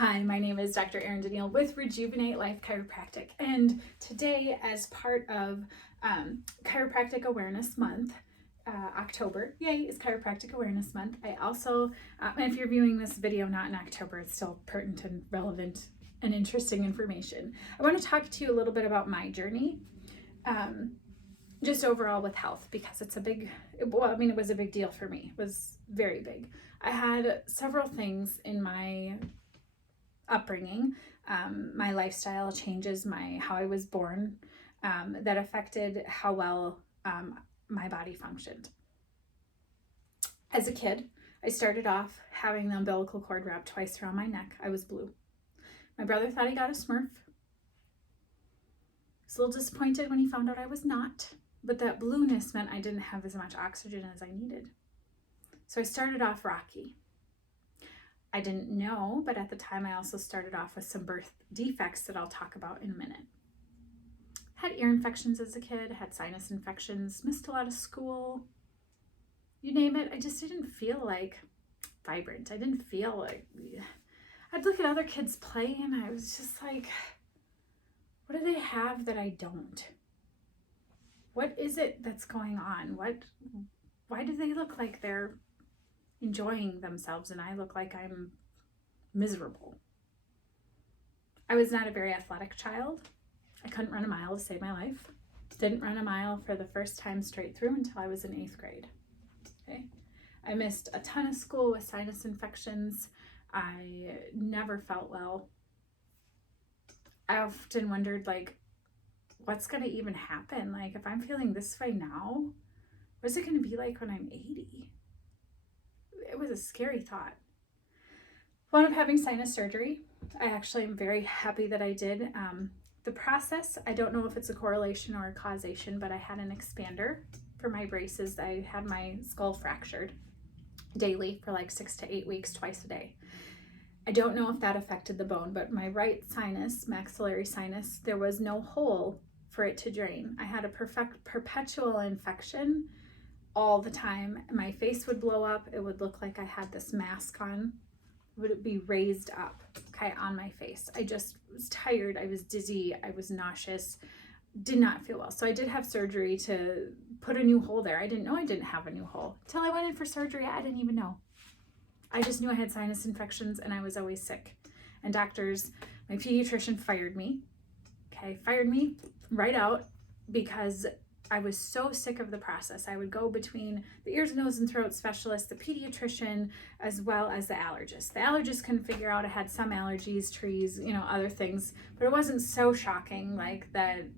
Hi, my name is Dr. Erin Denil with Rejuvenate Life Chiropractic, and today, as part of Chiropractic Awareness Month, October, yay, is Chiropractic Awareness Month. I also, and if you're viewing this video not in October, it's still pertinent and relevant and interesting information. I want to talk to you a little bit about my journey, just overall with health, because it's a big, well, I mean, it was a big deal for me. It was very big. I had several things in my upbringing, my lifestyle changes, how I was born, that affected how well my body functioned. As a kid, I started off having the umbilical cord wrapped twice around my neck. I was blue. My brother thought he got a Smurf. He was a little disappointed when he found out I was not, but that blueness meant I didn't have as much oxygen as I needed. So I started off rocky. I didn't know, but at the time I also started off with some birth defects that I'll talk about in a minute. Had ear infections as a kid, had sinus infections, missed a lot of school, you name it. I just didn't feel like vibrant. I didn't feel like, I'd look at other kids play and I was just like, what do they have that I don't? What is it that's going on? Why do they look like they're enjoying themselves and I look like I'm miserable? I was not a very athletic child. I couldn't run a mile to save my life. Didn't run a mile for the first time straight through until I was in 8th grade. Okay. I missed a ton of school with sinus infections. I never felt well. I often wondered, like, what's going to even happen? Like, if I'm feeling this way now, what's it going to be like when I'm 80? It was a scary thought. Wound up having sinus surgery. I actually am very happy that I did. The process, I don't know if it's a correlation or a causation, but I had an expander for my braces. I had my skull fractured daily for like 6 to 8 weeks, twice a day. I don't know if that affected the bone, but my right sinus, maxillary sinus, there was no hole for it to drain. I had a perpetual infection all the time. My face would blow up. It would look like I had this mask on. It would be raised up, okay, on my face. I just was tired. I was dizzy. I was nauseous. Did not feel well. So I did have surgery to put a new hole there. I didn't know I didn't have a new hole. Until I went in for surgery, I didn't even know. I just knew I had sinus infections and I was always sick. And doctors, my pediatrician fired me. Okay, fired me right out because I was so sick of the process. I would go between the ears, nose, and throat specialist, the pediatrician, as well as the allergist. The allergist couldn't figure out I had some allergies, trees, other things, but it wasn't so shocking like that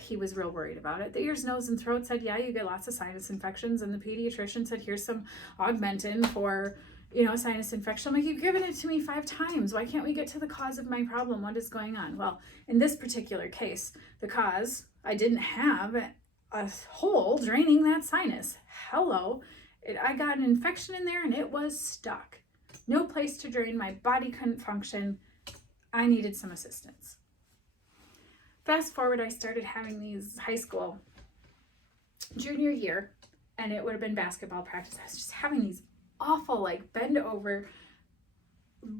he was real worried about it. The ears, nose, and throat said, yeah, you get lots of sinus infections, and the pediatrician said, here's some Augmentin for sinus infection. I'm like, you've given it to me 5 times. Why can't we get to the cause of my problem? What is going on? Well, in this particular case, the cause, I didn't have a hole draining that sinus. Hello. I got an infection in there and it was stuck. No place to drain. My body couldn't function. I needed some assistance. Fast forward, I started having these high school junior year, and it would have been basketball practice. I was just having these awful, like, bend over,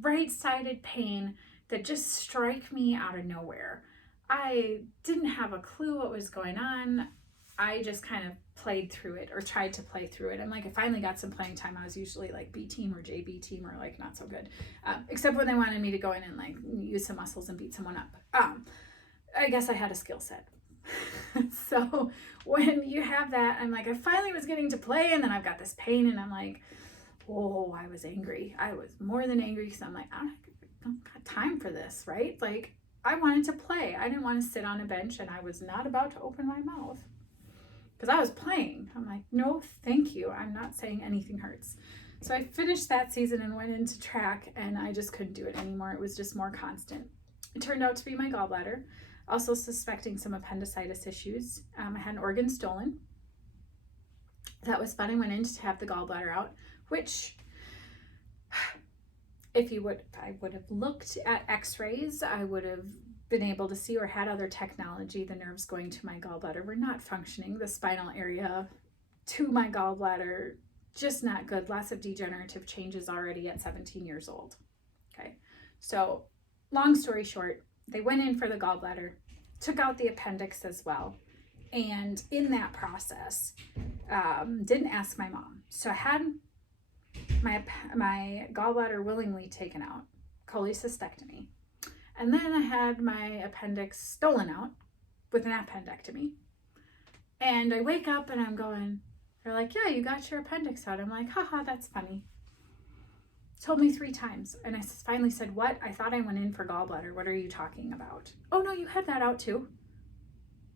right-sided pain that just strike me out of nowhere. I didn't have a clue what was going on. I just kind of played through it, or tried to play through it. I'm like, I finally got some playing time. I was usually like B team or JV team, or like not so good, except when they wanted me to go in and like use some muscles and beat someone up. I guess I had a skill set. So when you have that, I'm like, I finally was getting to play, and then I've got this pain, and I'm like, oh, I was angry. I was more than angry, because I'm like, I don't got time for this, right? Like, I wanted to play. I didn't want to sit on a bench, and I was not about to open my mouth because I was playing. I'm like, no, thank you. I'm not saying anything hurts. So I finished that season and went into track, and I just couldn't do it anymore. It was just more constant. It turned out to be my gallbladder. Also suspecting some appendicitis issues. I had an organ stolen. That was fun. I went in to have the gallbladder out, which, I would have looked at x-rays, I would have been able to see, or had other technology. The nerves going to my gallbladder were not functioning. The spinal area to my gallbladder, just not good. Lots of degenerative changes already at 17 years old. Okay. So long story short, they went in for the gallbladder, took out the appendix as well. And in that process, didn't ask my mom. So I had my gallbladder willingly taken out, cholecystectomy. And then I had my appendix stolen out with an appendectomy. And I wake up and I'm going, they're like, yeah, you got your appendix out. I'm like, haha, that's funny. Told me 3 times. And I finally said, what? I thought I went in for gallbladder. What are you talking about? Oh, no, you had that out too.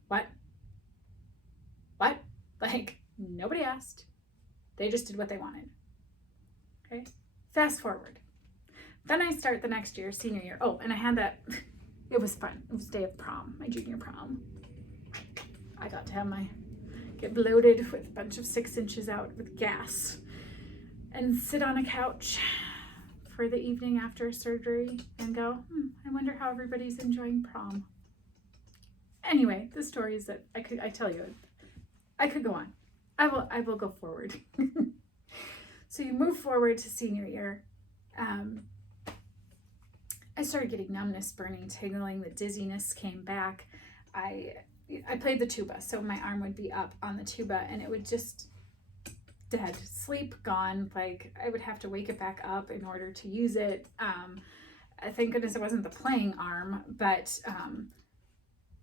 What? What? Like, nobody asked. They just did what they wanted. Okay. Fast forward. Then I start the next year, senior year. Oh, and I had that. It was fun. It was day of prom, my junior prom. I got to have get bloated with a bunch of 6 inches out with gas and sit on a couch for the evening after surgery and go, I wonder how everybody's enjoying prom. Anyway, the story is that I tell you, I could go on. I will go forward. So you move forward to senior year. I started getting numbness, burning, tingling. The dizziness came back. I played the tuba, so my arm would be up on the tuba and it would just dead, sleep, gone. Like I would have to wake it back up in order to use it. Thank goodness it wasn't the playing arm, but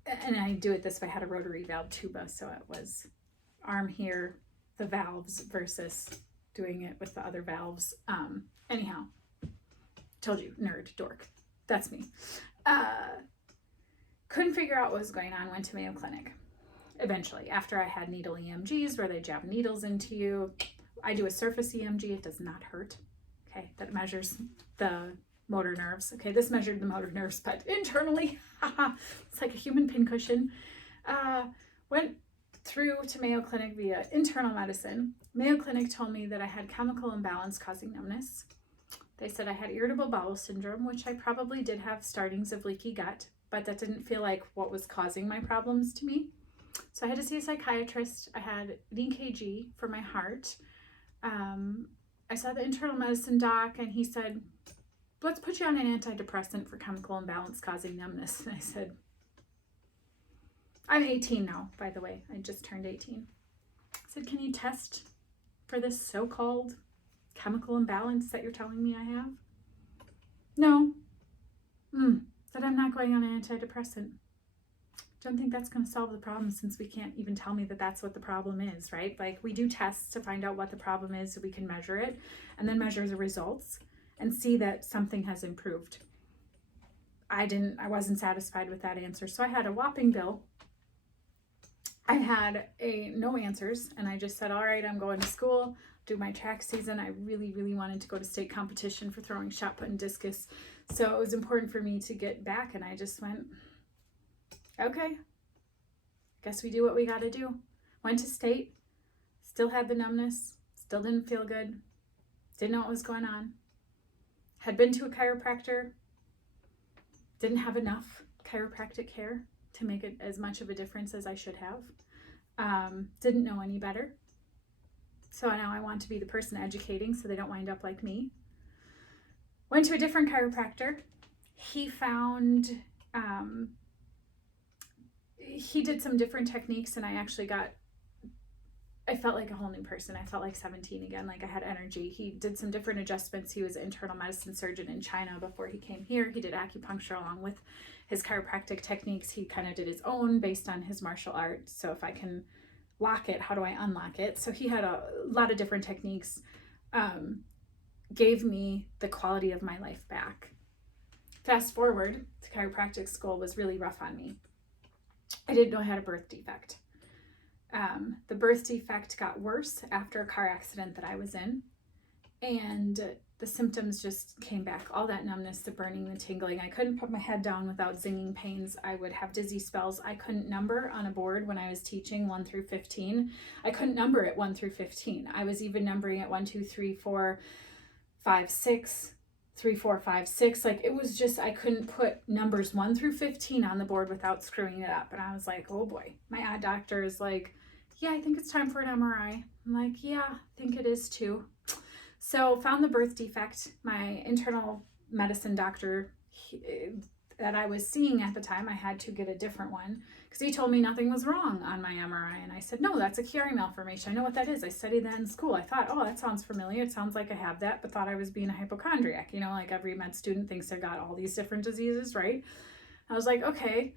and I do it this way. I had a rotary valve tuba, so it was arm here, the valves versus doing it with the other valves. Anyhow, told you, nerd, dork. That's me. Couldn't figure out what was going on. Went to Mayo Clinic. Eventually, after I had needle EMGs where they jab needles into you. I do a surface EMG. It does not hurt. Okay, that measures the motor nerves. Okay, this measured the motor nerves, but internally, it's like a human pincushion. Went through to Mayo Clinic via internal medicine. Mayo Clinic told me that I had chemical imbalance causing numbness. They said I had irritable bowel syndrome, which I probably did have startings of leaky gut, but that didn't feel like what was causing my problems to me. So I had to see a psychiatrist. I had an EKG for my heart. I saw the internal medicine doc and he said, let's put you on an antidepressant for chemical imbalance causing numbness. And I said, I'm 18 now, by the way. I just turned 18. I said, can you test for this so-called chemical imbalance that you're telling me I have? No. Said I'm not going on an antidepressant. Don't think that's going to solve the problem since we can't even tell me that that's what the problem is, right? Like we do tests to find out what the problem is so we can measure it and then measure the results and see that something has improved. I wasn't satisfied with that answer. So I had a whopping bill. I had no answers and I just said, all right, I'm going to school, do my track season. I really, really wanted to go to state competition for throwing shot put and discus. So it was important for me to get back and I just went, okay, guess we do what we got to do. Went to state, still had the numbness, still didn't feel good, didn't know what was going on. Had been to a chiropractor, didn't have enough chiropractic care to make it as much of a difference as I should have. Didn't know any better. So now I want to be the person educating so they don't wind up like me. Went to a different chiropractor. He found, he did some different techniques and I felt like a whole new person. I felt like 17 again, like I had energy. He did some different adjustments. He was an internal medicine surgeon in China before he came here. He did acupuncture along with his chiropractic techniques. He kind of did his own based on his martial art. So if I can lock it, how do I unlock it? So he had a lot of different techniques, gave me the quality of my life back. Fast forward, the chiropractic school was really rough on me. I didn't know I had a birth defect. The birth defect got worse after a car accident that I was in, and the symptoms just came back. All that numbness, the burning, the tingling. I couldn't put my head down without zinging pains. I would have dizzy spells. I couldn't number on a board when I was teaching 1 through 15. I couldn't number it 1 through 15. I was even numbering it 1, 2, 3, 4, 5, 6, 3, 4, 5, 6. Like it was just, I couldn't put numbers 1 through 15 on the board without screwing it up. And I was like, oh boy. My eye doctor is like, yeah, I think it's time for an MRI. I'm like, yeah, I think it is too. So found the birth defect. My internal medicine doctor that I was seeing at the time, I had to get a different one because he told me nothing was wrong on my MRI. And I said, no, that's a Chiari malformation. I know what that is. I studied that in school. I thought, oh, that sounds familiar. It sounds like I have that, but thought I was being a hypochondriac. You know, like every med student thinks they've got all these different diseases, right? I was like, okay.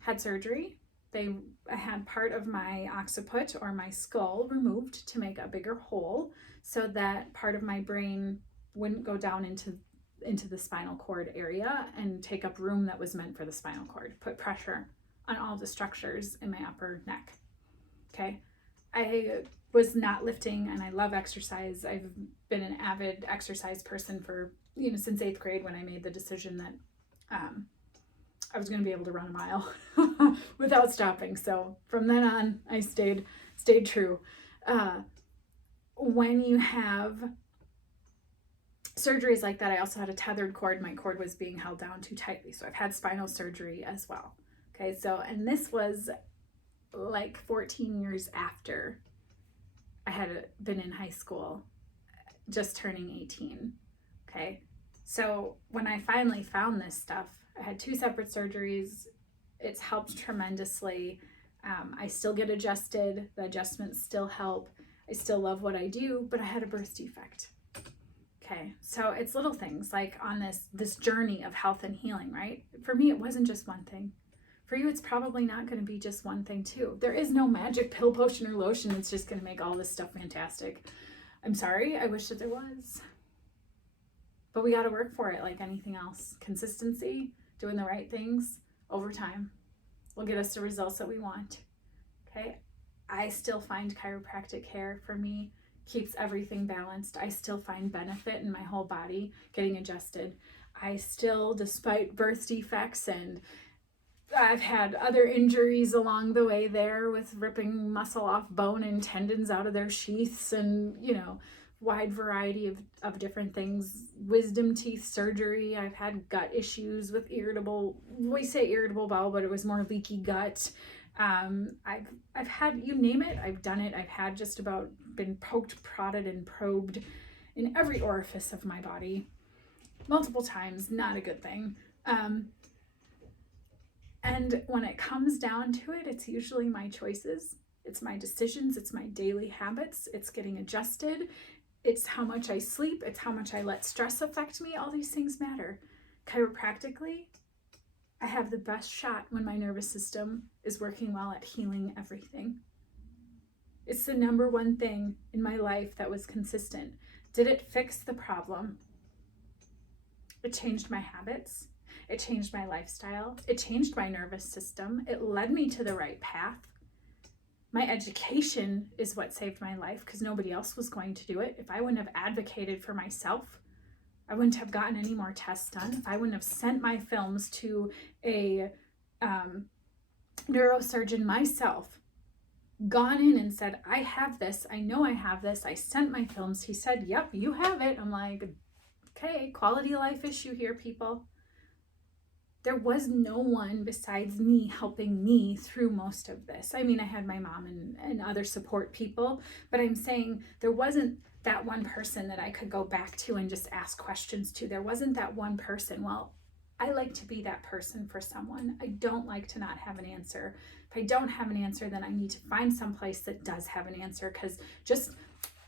Had surgery. I had part of my occiput or my skull removed to make a bigger hole so that part of my brain wouldn't go down into the spinal cord area and take up room that was meant for the spinal cord, put pressure on all the structures in my upper neck. Okay. I was not lifting and I love exercise. I've been an avid exercise person for, since 8th grade when I made the decision that I was going to be able to run a mile without stopping. So from then on, I stayed true. When you have surgeries like that, I also had a tethered cord. My cord was being held down too tightly. So I've had spinal surgery as well. Okay. So, and this was like 14 years after I had been in high school, just turning 18. Okay. So when I finally found this stuff, I had 2 separate surgeries. It's helped tremendously. I still get adjusted. The adjustments still help. I still love what I do, but I had a birth defect. Okay, so it's little things like on this journey of health and healing, right? For me, it wasn't just one thing. For you, it's probably not going to be just one thing too. There is no magic pill, potion, or lotion that's just going to make all this stuff fantastic. I'm sorry, I wish that there was. But we got to work for it like anything else. Consistency, doing the right things over time will get us the results that we want. Okay, I still find chiropractic care for me keeps everything balanced. I still find benefit in my whole body getting adjusted. I still, despite birth defects, and I've had other injuries along the way there with ripping muscle off bone and tendons out of their sheaths and, wide variety of different things. Wisdom teeth surgery. I've had gut issues with we say irritable bowel, but it was more leaky gut. I've had, you name it, I've done it. I've had just about been poked, prodded, and probed in every orifice of my body multiple times. Not a good thing. And when it comes down to it, it's usually my choices. It's my decisions. It's my daily habits. It's getting adjusted. It's how much I sleep. It's how much I let stress affect me. All these things matter. Chiropractically, I have the best shot when my nervous system is working well at healing everything. It's the number one thing in my life that was consistent. Did it fix the problem? It changed my habits. It changed my lifestyle. It changed my nervous system. It led me to the right path. My education is what saved my life because nobody else was going to do it. If I wouldn't have advocated for myself, I wouldn't have gotten any more tests done. If I wouldn't have sent my films to a neurosurgeon myself, gone in and said, I have this. I know I have this. I sent my films. He said, yep, you have it. I'm like, okay, quality of life issue here, people. There was no one besides me helping me through most of this. I mean, I had my mom and other support people, but I'm saying there wasn't that one person that I could go back to and just ask questions to. There wasn't that one person. Well, I like to be that person for someone. I don't like to not have an answer. If I don't have an answer, then I need to find someplace that does have an answer, because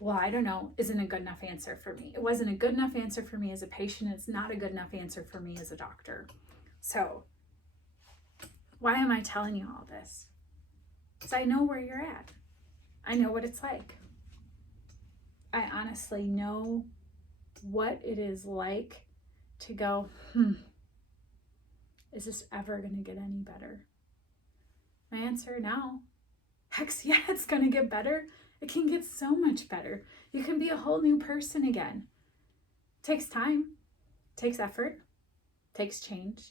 I don't know, isn't a good enough answer for me. It wasn't a good enough answer for me as a patient. It's not a good enough answer for me as a doctor. So why am I telling you all this? Because I know where you're at. I know what it's like. I honestly know what it is like to go, is this ever going to get any better? My answer now, heck yeah, it's going to get better. It can get so much better. You can be a whole new person again. It takes time, takes effort, takes change.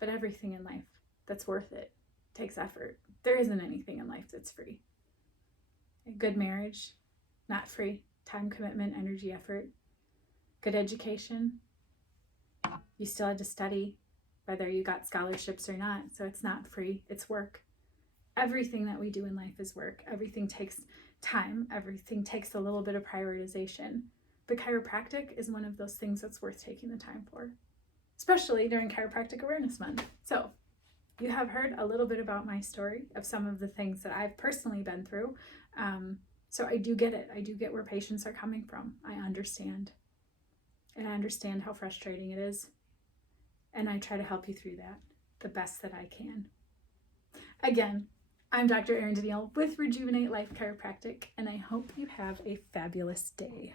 But everything in life that's worth it takes effort. There isn't anything in life that's free. A good marriage, not free. Time, commitment, energy, effort. Good education, you still had to study, whether you got scholarships or not. So it's not free, it's work. Everything that we do in life is work. Everything takes time. Everything takes a little bit of prioritization. But chiropractic is one of those things that's worth taking the time for, especially during Chiropractic Awareness Month. So you have heard a little bit about my story of some of the things that I've personally been through. So I do get it. I do get where patients are coming from. I understand. And I understand how frustrating it is. And I try to help you through that the best that I can. Again, I'm Dr. Erin Denil with Rejuvenate Life Chiropractic, and I hope you have a fabulous day.